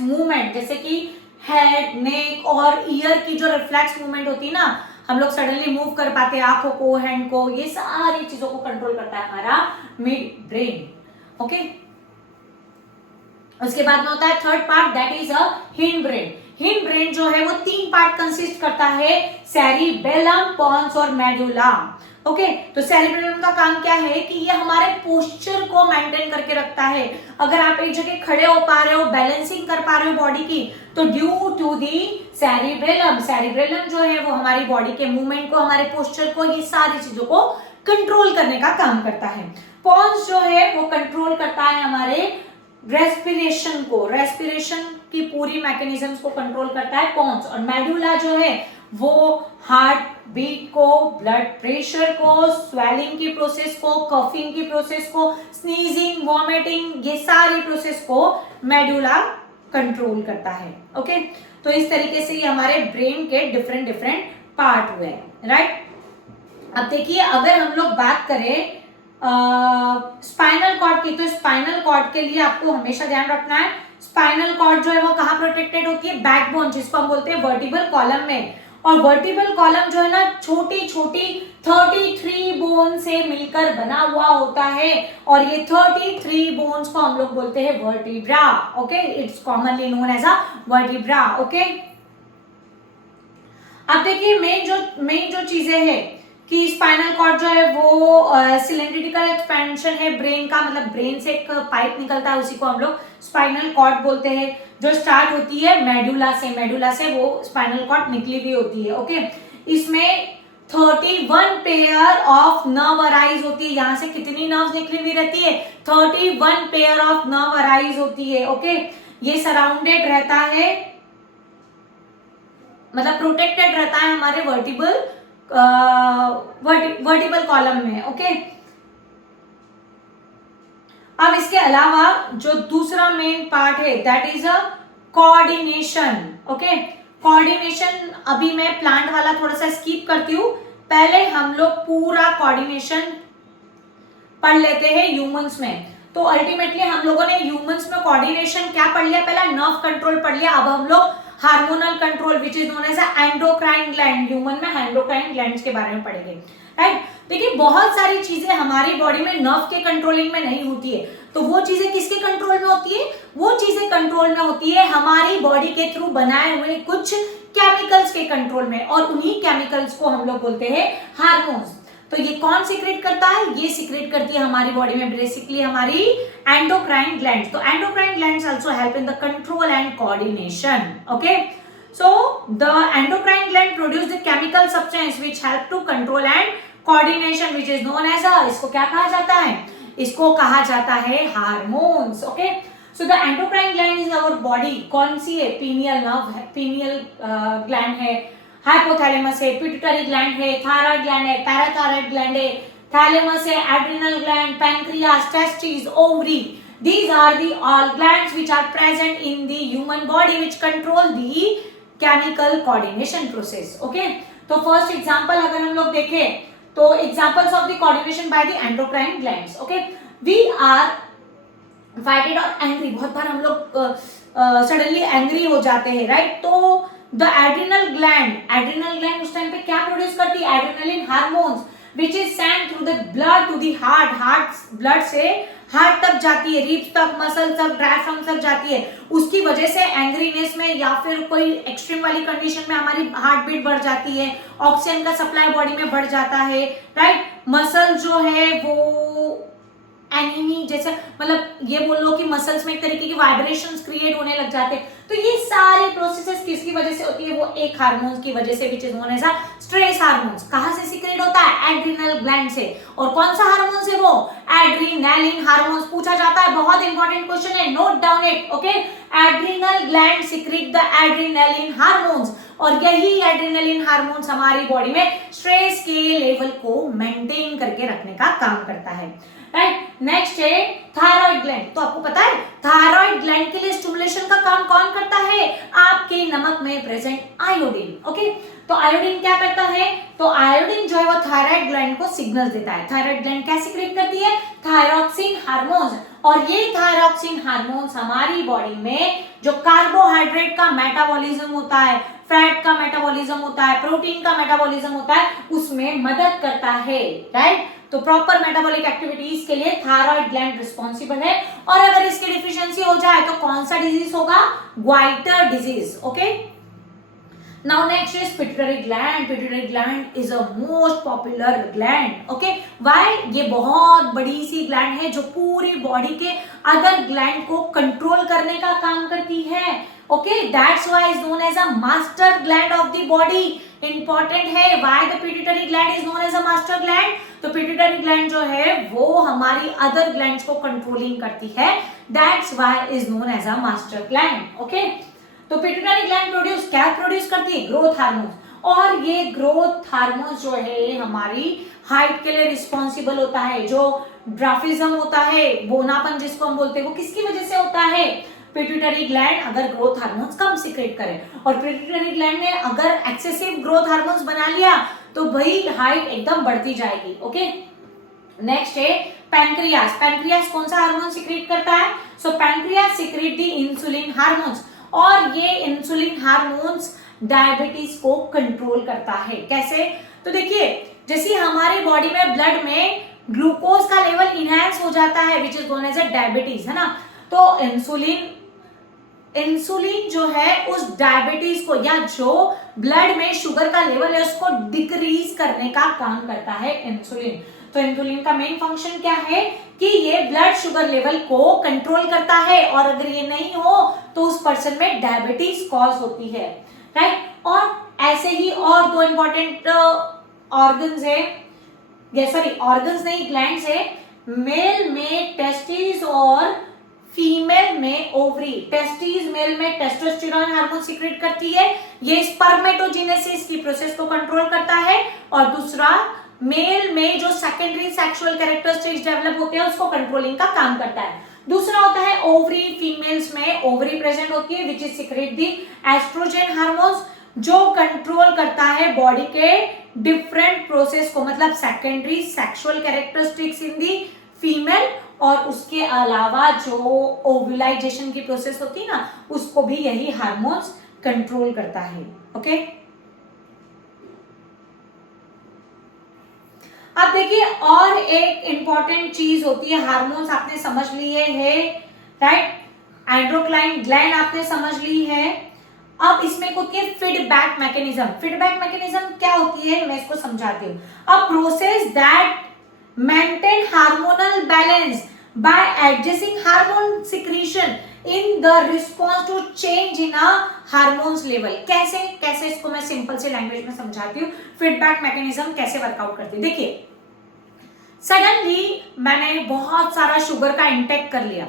मूवमेंट जैसे कि हेड, नेक और ईयर की जो रिफ्लेक्स मूवमेंट होती है ना, हम लोग सडनली मूव कर पाते हैं आंखों को, हैंड को, ये सारी चीजों को कंट्रोल करता है हमारा मिड ब्रेन। ओके, उसके बाद में होता है third part, that is a hind brain. Hind brain जो है वो 3 पार्ट कंसिस्ट करता है, सेरिबेलम, पोन्स और मेडुला। ओके, तो सेरिबेलम का काम क्या है कि ये हमारे पोस्चर को मेंटेन करके रखता है। अगर आप एक जगह खड़े हो पा रहे हो, बैलेंसिंग कर पा रहे हो बॉडी की, तो due to the cerebellum. Cerebellum जो है वो हमारी बॉडी के मूवमेंट को, हमारे पोस्चर को, ये सारी चीजों को कंट्रोल करने का काम करता है। पोन्स जो है वो कंट्रोल करता है हमारे रेस्पिरेशन को, रेस्पिरेशन की पूरी मैकेनिज्म्स को कंट्रोल करता है पोन्स। और मेडुला जो है वो हार्ट बीट को, ब्लड प्रेशर को, स्वेलिंग की प्रोसेस को, कफिंग की प्रोसेस को, स्नीजिंग, वॉमिटिंग, ये सारी प्रोसेस को मेडुला कंट्रोल करता है। ओके, तो इस तरीके से ये हमारे ब्रेन के डिफरेंट पार्ट हुए, राइट। अब देखिए, अगर हम लोग बात करें स्पाइनल कॉर्ड की, तो स्पाइनल कॉर्ड के लिए आपको हमेशा ध्यान रखना है, स्पाइनल कॉर्ड जो है वो कहाँ प्रोटेक्टेड होती है, बैकबोन, जिसको हम बोलते हैं वर्टिबल कॉलम में। और वर्टिबल कॉलम जो है ना, छोटी छोटी 33 बोन से मिलकर बना हुआ होता है, और ये 33 बोन्स को हम लोग बोलते हैं vertebra. Okay, it's commonly known as a vertebra. Okay, अब देखिए मेन जो चीजें हैं कि स्पाइनल कॉर्ड जो है वो सिलेंड्रिकल एक्सपेंशन है ब्रेन का, मतलब ब्रेन से एक पाइप निकलता है, उसी को हम लोग स्पाइनल कॉर्ड बोलते हैं, जो स्टार्ट होती है मेडुला से। मेडुला से वो स्पाइनल कॉर्ड निकली हुई होती है। ओके, इसमें 31 पेयर ऑफ नर्व अराइज होती है। यहाँ से कितनी नर्व्स निकली हुई रहती है, 31 पेयर ऑफ नर्व अराइज होती है। ओके, ये सराउंडेड रहता है, मतलब प्रोटेक्टेड रहता है हमारे वर्टिबल कॉलम में। ओके, अब इसके अलावा जो दूसरा मेन पार्ट है, that is a coordination. Okay, coordination अभी मैं प्लांट वाला थोड़ा सा स्किप करती हूँ, पहले हम लोग पूरा कोऑर्डिनेशन पढ़ लेते हैं ह्यूमंस में। तो अल्टीमेटली हम लोगों ने ह्यूमंस में कोऑर्डिनेशन क्या पढ़ लिया, पहला नर्व कंट्रोल पढ़ लिया, अब हम लोग hormonal control which is known as endocrine gland, human में एंडोक्राइन ग्लैंड्स के बारे में पढ़ेंगे, राइट। देखिए, बहुत सारी चीजें हमारी बॉडी में नर्व के कंट्रोलिंग में नहीं होती है, तो वो चीजें किसके कंट्रोल में होती है, वो चीजें कंट्रोल में होती है हमारी बॉडी के थ्रू बनाए हुए कुछ केमिकल्स के कंट्रोल में, और उन्हीं केमिकल्स को हम लोग बोलते हैं हार्मोन्स। तो ये कौन सीक्रेट करता है, ये सीक्रेट करती है हमारी बॉडी में बेसिकली हमारी एंडोक्राइन ग्लैंड्स। तो endocrine glands also help in the control and coordination. Okay, so the endocrine gland produce the chemical substance which help to control and coordination which is known as इसको क्या कहा जाता है, इसको कहा जाता है hormones. Okay, so the endocrine gland is our body, कौन सी है, पीनियल नर्व है, पीनियल ग्लैंड है, हाइपोथैलेमस है, पिट्यूटरी ग्लैंड है, थायराइड ग्लैंड है, पैराथायराइड ग्लैंड है, थैलेमस है, adrenal gland, pancreas, testis, ovary. These are the all glands which are present in the human body which control the chemical coordination process. Okay, तो first example अगर हम लोग देखें तो examples of the coordination by the endocrine glands. Okay, we are excited और angry, बहुत बार हम लोग suddenly angry हो जाते हैं, right? तो the adrenal gland उस टाइम पे क्या प्रोड्यूस करती है, adrenaline hormones which is sent through the blood to the heart blood से हार्ट तक जाती है, रिब्स तक, मसल तक, डायफ्राम तक जाती है। उसकी वजह से एंग्रीनेस में या फिर कोई एक्सट्रीम वाली कंडीशन में हमारी हार्ट बीट बढ़ जाती है, ऑक्सीजन का सप्लाई बॉडी में बढ़ जाता है, राइट। मसल जो है वो एनीमी जैसे, मतलब ये बोल लो कि मसल्स में एक तरीके की वाइब्रेशंस क्रिएट होने लग जाते हैं। तो ये सारी प्रोसेसेस किसकी वजह से होती है? वो एक हार्मोन की वजह से, which is known as stress hormones. कहां से सीक्रेट होता है? एड्रिनल ग्लैंड से। और कौन सा हार्मोन है वो? Adrenaline hormones. पूछा जाता है, बहुत इंपॉर्टेंट क्वेश्चन है, note down it. Okay, adrenal gland secret the adrenaline hormones, और यही एड्रिनलिन हार्मोन्स हमारी बॉडी में स्ट्रेस के लेवल को मेंटेन करके रखने का काम करता है। राइट, नेक्स्ट है थायराइड ग्लैंड। तो आपको पता है थायराइड ग्लैंड के लिए स्टिमुलेशन का काम कौन करता है? आपके नमक में प्रेजेंट आयोडीन। ओके, तो आयोडीन क्या करता है? तो आयोडीन जो है वो थायराइड ग्लैंड को सिग्नल देता है। थायराइड ग्लैंड क्या सीक्रेट करती है? Thyroxine hormones. और ये थायरोक्सिन हार्मोन्स हमारी बॉडी में जो कार्बोहाइड्रेट का मेटाबॉलिज्म होता है, फैट का मेटाबॉलिज्म होता है, प्रोटीन का मेटाबॉलिज्म होता है, उसमें मदद करता है। राइट, तो प्रॉपर मेटाबॉलिक एक्टिविटीज के लिए थायराइड ग्लैंड रिस्पॉन्सिबल है। और अगर इसकी डिफिशियंसी हो जाए तो कौन सा डिजीज होगा? Goitre disease. Okay, now next is pituitary gland. Pituitary gland is a most popular gland. Okay, why? ये बहुत बड़ी सी ग्लैंड है जो पूरी बॉडी के अदर ग्लैंड को कंट्रोल करने का काम करती है। Okay, that's why is known as a master gland of the body. Important है, why the pituitary gland is known as a master gland? तो पिट्यूटरी ग्लैंड जो है वो हमारी अदर ग्लैंड्स को कंट्रोलिंग करती है, that's why is known as a master gland. Okay, तो पिट्यूटरी ग्लैंड प्रोड्यूस क्या प्रोड्यूस करती है? Growth hormone. और ये ग्रोथ हार्मोन जो है हमारी हाइट के लिए रिस्पॉन्सिबल होता है। जो ड्राफिज्म होता है, बोनापन जिसको हम बोलते हैं, वो किसकी वजह से होता है? पिट्यूटरी ग्लैंड अगर ग्रोथ हार्मोन्स कम सीक्रेट करे, और पिट्यूटरी ग्लैंड ने अगर एक्सेसिव ग्रोथ हार्मोन्स बना लिया तो भाई हाइट एकदम बढ़ती जाएगी। ओके, नेक्स्ट है पैंक्रियास। पैंक्रियास कौन सा हार्मोन सीक्रेट करता है? So pancreas secrete the insulin hormones, और ये इंसुलिन हार्मोन्स डायबिटीज को कंट्रोल करता है। कैसे? तो देखिए, जैसे हमारे बॉडी में ब्लड में ग्लूकोज का लेवल इनहैंस हो जाता है, which is known as a diabetes, है ना? तो इंसुलिन जो है उस डायबिटीज को, या जो ब्लड में शुगर का लेवल है उसको डिक्रीज करने का काम करता है इंसुलिन। तो इंसुलिन का मेन फंक्शन क्या है? कि ये ब्लड शुगर लेवल को कंट्रोल करता है, और अगर ये नहीं हो तो उस पर्सन में डायबिटीज कॉज होती है। राइट, और ऐसे ही और दो इंपॉर्टेंट ऑर्गन्स है, सॉरी ऑर्गन्स नहीं, ग्लैंड्स है। मेल में टेस्टिस और फीमेल में ओवरी। टेस्टिस मेल में टेस्टोस्टेरोन हार्मोन सीक्रेट करती है, ये स्पर्मेटोजेनेसिस की प्रोसेस को कंट्रोल करता है। और दूसरा मेल में जो सेकेंडरी सेक्सुअल कैरेक्टरिस्टिक्स डेवलप होते हैं उसको कंट्रोलिंग का काम करता है। दूसरा होता है ओवरी। फीमेल्स में ओवरी प्रेजेंट होती है, which is secrete the oestrogen hormones, जो कंट्रोल करता है बॉडी के डिफरेंट प्रोसेस को, मतलब secondary sexual characteristics in the female, और उसके अलावा जो ओव्यूलाइजेशन की प्रोसेस होती है ना, उसको भी यही हार्मोन्स कंट्रोल करता है। ओके, अब देखिए और एक इंपॉर्टेंट चीज होती है, हार्मोन्स आपने समझ लिए है, राइट? एंडोक्राइन ग्लैंड आपने समझ ली है। अब इसमें होती है फीडबैक मैकेनिज्म। फीडबैक मैकेनिज्म क्या होती है, मैं इसको समझाती हूँ। A process that maintain hormonal balance by adjusting hormone secretion in the response to change in a hormones level. कैसे कैसे इसको मैं सिंपल से लैंग्वेज में समझाती हूँ, फीडबैक मैकेनिज्म कैसे वर्कआउट करती है। देखिए, सडनली मैंने बहुत सारा शुगर का इंटेक कर लिया।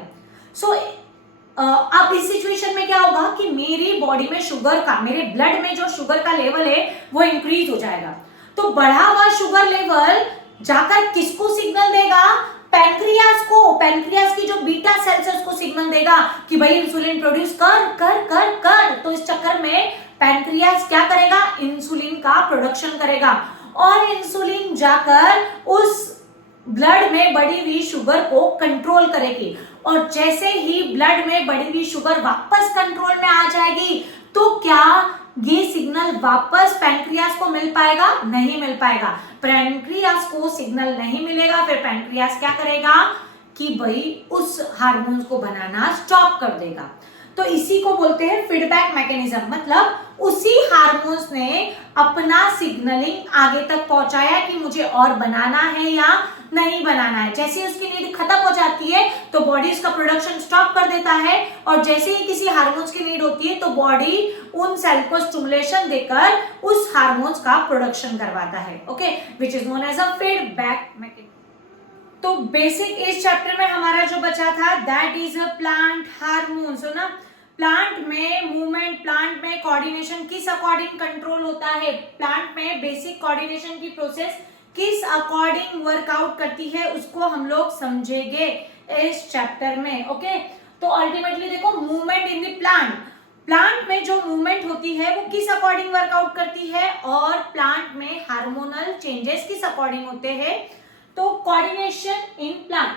अब इस सिचुएशन में क्या होगा कि मेरी बॉडी में शुगर का, मेरे ब्लड में जो शुगर का लेवल है वो इंक्रीज हो जाएगा। तो बढ़ा हुआ शुगर लेवल जाकर किसको सिग्नल देगा? पैंक्रियास को। पैंक्रियास की जो बीटा सेल्स है उसको सिग्नल देगा कि भाई इंसुलिन प्रोड्यूस कर कर कर कर। तो इस चक्कर में पैंक्रियास क्या करेगा? इंसुलिन का प्रोडक्शन करेगा, और इंसुलिन जाकर उस ब्लड में बढ़ी हुई शुगर को कंट्रोल करेगी। और जैसे ही ब्लड में बढ़ी हुई शुगर वापस कंट्रोल में आ जाएगी, तो क्या ये सिग्नल वापस पैंक्रियास को मिल पाएगा? नहीं मिल पाएगा। पैंक्रियास को सिग्नल नहीं मिलेगा, फिर पैंक्रियास क्या करेगा कि भाई उस हार्मोन को बनाना स्टॉप कर देगा। तो इसी को बोलते हैं फीडबैक मैकेनिज्म, मतलब उसी हार्मोन्स ने अपना सिग्नलिंग आगे तक पहुंचाया कि मुझे और बनाना है या नहीं बनाना है। जैसे ही उसकी नीड खत्म हो जाती है तो बॉडी उसका प्रोडक्शन स्टॉप कर देता है, और जैसे ही किसी हार्मोन्स की नीड होती है तो बॉडी उन सेल को स्टिमुलेशन देकर उस हार्मोन्स का प्रोडक्शन करवाता है। Okay, which is known as a feedback mechanism. तो बेसिक इस चैप्टर में हमारा जो बचा था that is a plant hormones. हो ना, प्लांट में मूवमेंट, प्लांट में कोऑर्डिनेशन किस अकॉर्डिंग कंट्रोल होता है, प्लांट में बेसिक कोऑर्डिनेशन की प्रोसेस किस अकॉर्डिंग वर्कआउट करती है, उसको हम लोग समझेंगे इस चैप्टर में। ओके, तो अल्टीमेटली देखो movement in the plant, plant में जो मूवमेंट होती है वो किस अकॉर्डिंग वर्कआउट करती है, और प्लांट में हार्मोनल चेंजेस किस अकॉर्डिंग होते हैं। तो coordination in plant,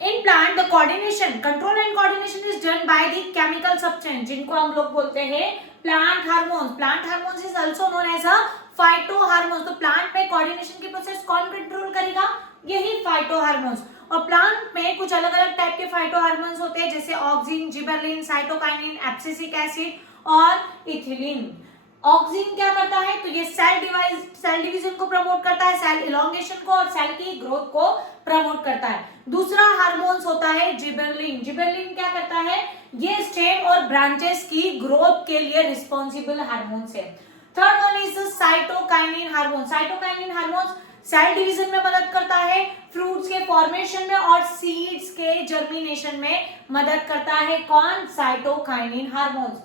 in plant the coordination, control and coordination is done by the chemical substance जिनको हम लोग बोलते हैं plant hormones. Plant hormones is also known as a phytohormones. तो plant में coordination की प्रोसेस कौन कंट्रोल करेगा, यही phytohormones। और प्लांट में कुछ अलग अलग टाइप के फाइटोहार्मोन्स होते हैं, जैसे ऑक्सिन, जिबेरलिन, साइटोकाइनिन, एब्सिसिक एसिड और इथिलीन। ऑक्सिन क्या करता है, तो ये सेल डिवीजन को प्रमोट करता है, सेल इलोंगेशन को और सेल की ग्रोथ को प्रमोट करता है। दूसरा हार्मोन्स होता है जिबेरलिन। जिबेरलिन क्या करता है, ये स्टेम और ब्रांचेस की ग्रोथ के लिए रिस्पॉन्सिबल हार्मोन्स है। Third one is cytokinin hormone. Cytokinin hormones cell division में मदद करता है, फ्रूट्स के फॉर्मेशन में और सीड्स के जर्मिनेशन में मदद करता है। कौन, साइटोकाइनिन हार्मोन्स।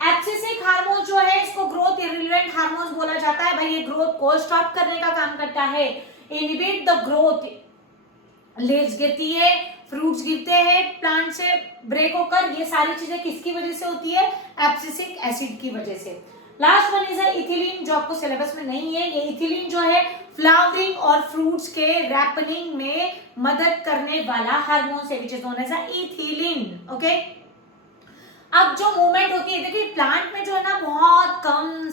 एब्सिसिक हार्मोन जो है इसको ग्रोथ इरिलेवेंट हार्मोन्स बोला जाता है। भाई ये ग्रोथ को स्टॉप करने का काम करता है, इनहिबिट द ग्रोथ। लीव्स गिरती है, फ्रूट्स गिरते हैं प्लांट से ब्रेक होकर, ये सारी चीजें किसकी वजह से होती है, एब्सिसिक एसिड की वजह से। लास्ट वन इज इथिलीन, जो आपको सिलेबस में नहीं है। ये इथिलीन जो है फ्लावरिंग और फ्रूट्स के रैपनिंग में मदद करने वाला हार्मोन है, which is known as ethylene. Okay, अब जो मूवमेंट होती है, देखिए प्लांट में जो है ना बहुत कम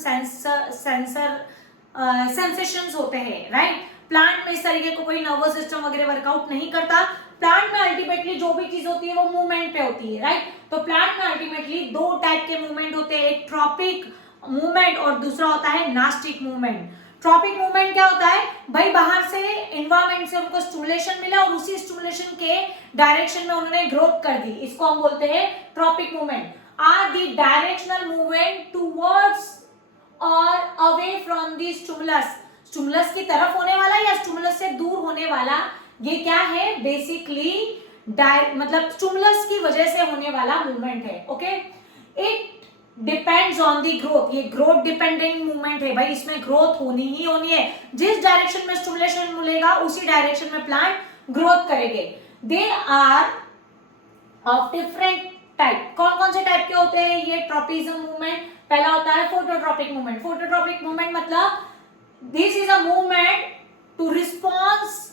सेंसेशंस होते हैं, राइट। प्लांट में इस तरीके को कोई नर्वस सिस्टम वगैरह वर्कआउट नहीं करता। प्लांट में अल्टीमेटली जो भी चीज होती है वो मूवमेंट पे होती है, राइट। तो प्लांट में अल्टीमेटली दो टाइप के मूवमेंट होते हैं, एक ट्रॉपिक मूवमेंट और दूसरा होता है नास्टिक मूवमेंट। ट्रॉपिक मूवमेंट क्या होता है, भाई बाहर से एनवायरमेंट से उनको स्टिमुलेशन मिला और उसी स्टिमुलेशन के डायरेक्शन में उन्होंने ग्रोथ कर दी, इसको हम बोलते हैं tropic movement. Are the directional movement towards or away from the stimulus, stimulus की तरफ होने वाला या स्टिमुलस से दूर होने वाला, ये क्या है, बेसिकली मतलब स्टिमुलस की वजह से होने वाला मूवमेंट है। Okay, it depends on the growth, ये ग्रोथ डिपेंडेंट मूवमेंट है। भाई इसमें ग्रोथ होनी ही होनी है, जिस डायरेक्शन में स्टिमुलेशन मिलेगा उसी डायरेक्शन में प्लांट ग्रोथ करेंगे। They are of different type. कौन कौन से टाइप के होते हैं ये ट्रॉपिज्म मूवमेंट, पहला होता है फोटोट्रॉपिक मूवमेंट। फोटोट्रॉपिक मूवमेंट मतलब this is a movement to response,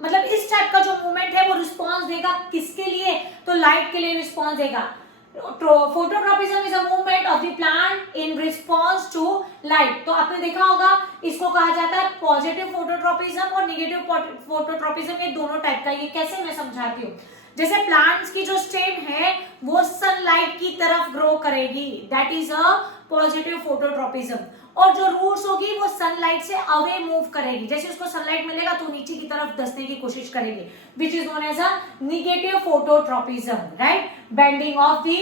मतलब इस टाइप का जो मूवमेंट है वो रिस्पॉन्स देगा किसके लिए, तो लाइट के लिए रिस्पॉन्स देगा। Phototropism is a movement of the plant in response to light. तो आपने देखा होगा इसको कहा जाता है पॉजिटिव फोटोट्रॉपिज्म और नेगेटिव फोटोट्रॉपिज्म, ये दोनों टाइप का। ये कैसे मैं समझाती हूँ, जैसे प्लांट्स की जो स्टेम है वो सनलाइट की तरफ ग्रो करेगी, that is a positive phototropism, और जो रूट्स होगी वो सनलाइट से अवे मूव करेगी, जैसे उसको सनलाइट मिलेगा तो नीचे की तरफ धंसने की कोशिश करेगी, which is known as a negative phototropism, right. Bending of the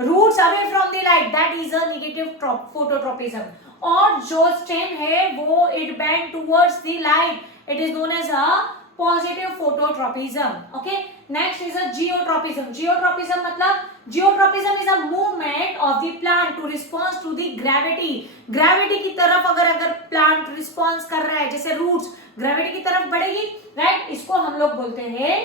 roots away from the light, that is a negative phototropism. और जो स्टेम है वो it bend towards the light, it is known as a positive phototropism. Okay, next is a geotropism. Geotropism मतलब geotropism is a movement of the plant to response to the gravity. Gravity की तरफ अगर plant response कर रहा है, जैसे roots gravity की तरफ बढ़ेगी, right, इसको हम लोग बोलते हैं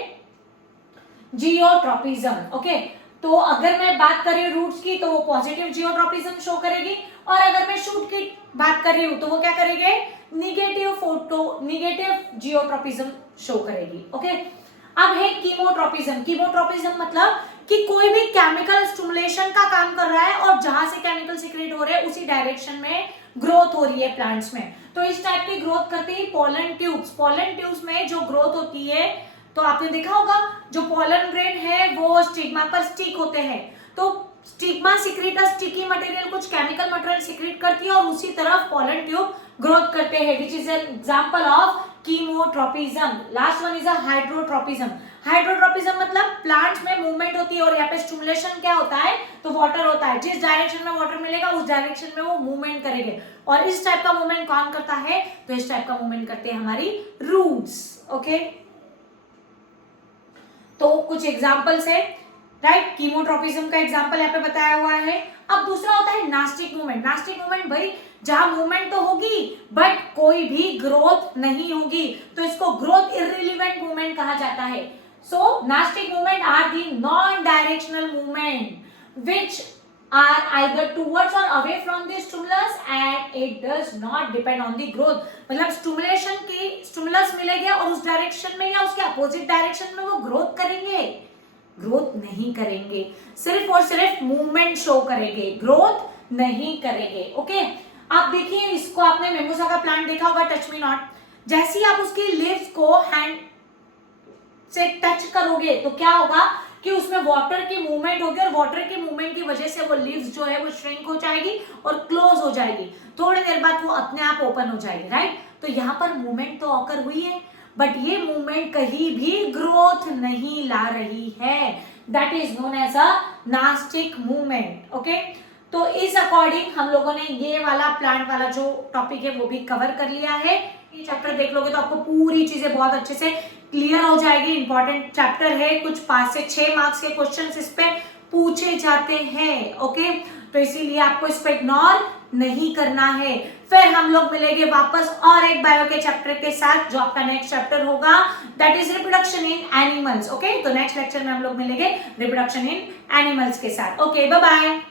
geotropism. Okay, तो अगर मैं बात कर रही हूँ रूट्स की तो वो पॉजिटिव जियोट्रोपिज्म शो करेगी, और अगर मैं शूट की बात कर रही हूँ तो वो क्या करेंगे, निगेटिव जियोट्रोपिज्म शो करेगी। ओके, अब है कीमोट्रोपिज्म। कीमोट्रोपिज्म मतलब कि कोई भी केमिकल स्टिमुलेशन का काम कर रहा है और जहां से केमिकल सीक्रेट हो रहे हैं उसी डायरेक्शन में ग्रोथ हो रही है प्लांट्स में। तो इस टाइप की ग्रोथ करती है पोलन ट्यूब्स। पोलन ट्यूब्स में जो ग्रोथ होती है, तो आपने देखा होगा जो पोलन ग्रेन है वो स्टिग्मा पर स्टिक होते हैं, तो स्टिग्मा सिक्रीटा, स्टिकी मटेरियल कुछ केमिकल मटेरियल सिक्रीट करती है और उसी तरफ पोलन ट्यूब ग्रोथ करते हैं, which is an example of chemotropism. Last one is a hydrotropism. Hydrotropism मतलब प्लांट्स में मूवमेंट होती है और यहाँ पे स्टिमुलेशन क्या होता है, तो वाटर होता है, जिस डायरेक्शन में वाटर मिलेगा उस डायरेक्शन में वो मूवमेंट करेंगे। और इस टाइप का मूवमेंट कौन करता है, तो इस टाइप का मूवमेंट करते हैं हमारी रूट्स। ओके, तो कुछ एग्जांपल्स है, राइट, कीमोट्रोपिज्म का एग्जांपल यहाँ पे बताया हुआ है। अब दूसरा होता है नास्टिक मूवमेंट। नास्टिक मूवमेंट भाई जहां मूवमेंट तो होगी बट कोई भी ग्रोथ नहीं होगी, तो इसको ग्रोथ इररिलेवेंट मूवमेंट कहा जाता है। So nastic movement are the non directional movement which are either towards or away from the stimulus and it does not depend on the growth। मतलब स्टिमुलेशन की स्टिमुलस मिलेगा और उस डायरेक्शन में या उसके अपोजिट डायरेक्शन में वो ग्रोथ करेंगे, ग्रोथ नहीं करेंगे, सिर्फ और सिर्फ मूवमेंट शो करेंगे, ग्रोथ नहीं करेंगे। ओके, आप देखिए इसको, आपने मेमोसा का प्लांट देखा होगा, टच मी नॉट। जैसे ही आप उसकी लीव्स को हैंड से टच करोगे तो क्या होगा कि उसमें वाटर की मूवमेंट होगी और वाटर की मूवमेंट की वजह से वो लीव्स जो है वो श्रिंक हो जाएगी और क्लोज हो जाएगी, थोड़ी देर बाद वो अपने आप ओपन हो जाएगी, राइट। तो यहाँ पर मूवमेंट तो ऑकर हुई है बट ये मूवमेंट कहीं भी ग्रोथ नहीं ला रही है, that is known as a nastic movement. Okay, तो इस अकॉर्डिंग हम लोगों ने ये वाला प्लांट वाला जो टॉपिक है वो भी कवर कर लिया है। ये चैप्टर देख लोगे तो आपको पूरी चीजें बहुत अच्छे से क्लियर हो जाएगी। इंपॉर्टेंट चैप्टर है, कुछ 5 से 6 मार्क्स के क्वेश्चंस इस पे पूछे जाते हैं। ओके, तो इसीलिए आपको इसको इग्नोर नहीं करना है। फिर हम लोग मिलेंगे वापस और एक बायो के चैप्टर के साथ, जो आपका नेक्स्ट चैप्टर होगा, that is reproduction in animals. Okay, तो नेक्स्ट लेक्चर में हम लोग मिलेंगे रिप्रोडक्शन इन एनिमल्स के साथ। Okay, bye bye.